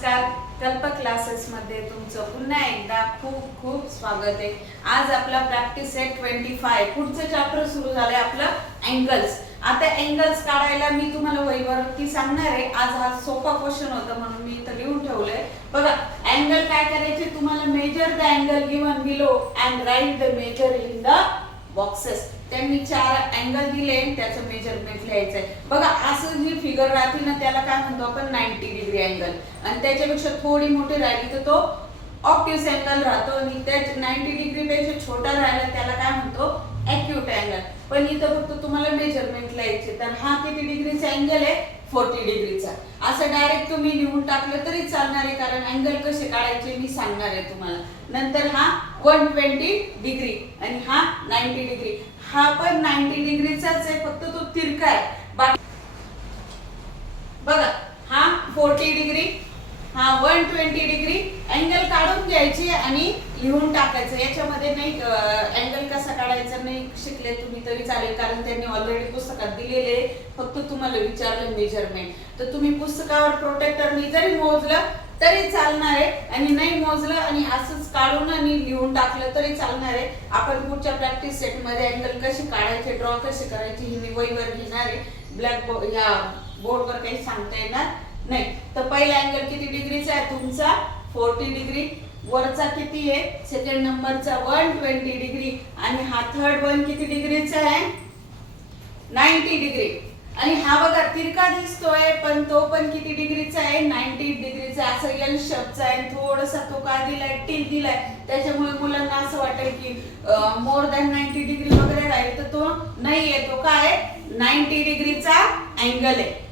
नमस्कार, कल्प क्लासेस मध्ये तुमचं पुन्हा एकदा खूप खूप स्वागत आहे। आज आपला प्रॅक्टिस सेट 25 पुढचं चॅप्टर सुरू झालंय आपलं अँगल्स। आता अँगल्स काढायला मी तुम्हाला वहीवरती सांगणार आहे। आज हा सोपा क्वेश्चन होता म्हणून मी इथं लिहून ठेवलंय। बघा, अँगल काय करायचे, तुम्हाला measure the angle given below and write the measure in the boxes. त्यांनी 4 अँगल दिले, त्याचं मेजरमेंट लिहायचंय। बघा, असं जी फिगर राहते ना त्याला काय म्हणतो आपण 90 डिग्री अँगल, आणि त्याच्यापेक्षा थोडी मोठी राहिली तर तो ऑब्ट्यूस अँगल राहतो, आणि त्या 90 डिग्री पेक्षा छोटा राहिला त्याला काय म्हणतो ॲक्यूट अँगल। पण इथं फक्त तुम्हाला मेजरमेंट लिहायचे। तर हा किती डिग्रीचा अँगल आहे, 40 डिग्रीचा। असं डायरेक्ट तुम्ही लिहून टाकलं तरी चालणार आहे, कारण अँगल कसे काढायचे मी सांगणार आहे तुम्हाला। नंतर हा 120 डिग्री आणि हा 90 डिग्री। हा पण 90 डिग्रीचाच आहे, फक्त तो तिरका आहे। बघा, हा 40 डिग्री, हा 120 डिग्री। अँगल काढून घ्यायची आणि लिहून टाकायचं। याच्यामध्ये नाही अँगल कसा काढायचा नाही शिकले तुम्ही तरी चालेल, कारण त्यांनी ऑलरेडी पुस्तकात दिलेले, फक्त तुम्हाला विचारलं मेजरमेंट। तर तुम्ही पुस्तकावर प्रोटेक्टरनी जरी मोजलं तरी चालणार आहे, आणि नाही मोजलं आणि असंच काढून आणि लिहून टाकलं तरी चालणार आहे। आपण पुढच्या प्रॅक्टिस सेट मध्ये अँगल कसे काढायचे, ड्रॉ कसे करायचे हे मी वहीवर घेणार आहे। ब्लॅक बोर्ड या बोर्डवर काही सांगता येणार नाही। तर पहिला अँगल किती डिग्रीचा आहे तुमचा, 40 डिग्री। वरचा किती आहे, सेकंड नंबरचा 120 डिग्री, आणि हा थर्ड वन किती डिग्रीचा आहे, 90 डिग्री। आणि हा बघा तिरका दिसतोय, पण तो पण किती डिग्रीचा आहे, 90 डिग्रीचा। असं एल शेपचा आहे, थोडासा तो काय दिलाय, टिल दिलाय, त्याच्यामुळे मुलांना असं वाटेल की मोर दॅन 90 डिग्री वगैरे राहील, तर तो नाहीये, तो काय 90 डिग्रीचा अँगल आहे।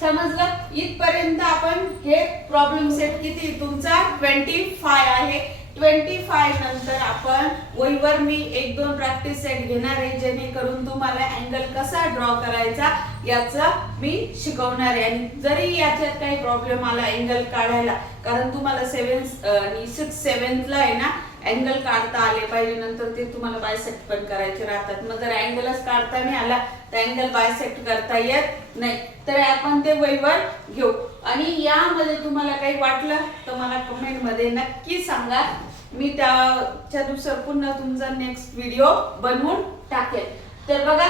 समजलं? इथपर्यंत आपण हे प्रॉब्लेम सेट किती तुमचा 25 आहे। 25 नंतर आपण वहीवर मी 1-2 प्रॅक्टिस सेट घेणार आहे, जेणेकरून तुम्हाला अँगल कसा ड्रॉ करायचा याचं मी शिकवणार आहे। आणि जरी याच्यात काही प्रॉब्लेम आला अँगल काढायला, कारण तुम्हाला 7 आणि 6 7 ला आहे ना अँगल काढता आले पाहिजे, नंतर ते तुम्हाला बायसेक्ट पण करायचे राहतात। मग जर अँगलच काढता नाही आला तर अँगल बायसेक्ट करता येत नाही, तर आपण ते वहीवर घेऊ। आणि यामध्ये तुम्हाला काही वाटलं तर मला कमेंट मध्ये नक्की सांगा, मी त्याच्यानुसार पुन्हा तुमचा नेक्स्ट व्हिडिओ बनवून टाकेल। तर बघा,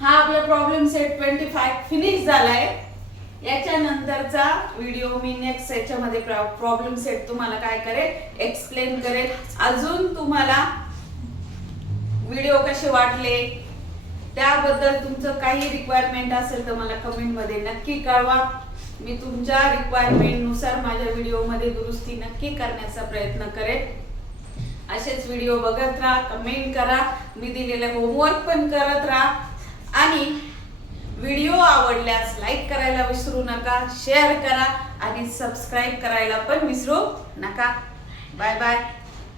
हा आपला प्रॉब्लेम सेट 25 फिनिश झालाय। याच्यानंतरचा व्हिडिओ मी नेक्स्ट याच्यामध्ये प्रॉब्लेम सेट तुम्हाला काय करेल, एक्सप्लेन करेल। अजून तुम्हाला व्हिडिओ कसे वाटले त्याबद्दल तुमचं काही रिक्वायरमेंट असेल तर मला कमेंट मध्ये नक्की कळवा। मी तुमच्या रिक्वायरमेंट नुसार माझ्या व्हिडिओ मध्ये दुरुस्ती नक्की करण्याचा प्रयत्न करेल। असेच व्हिडिओ बघत राहा, कमेंट करा, मी दिलेले होमवर्क पण करत राहा, आणि व्हिडिओ आवडल्यास लाईक करायला विसरू नका, शेअर करा आणि सबस्क्राईब करायला पण विसरू नका। Bye bye.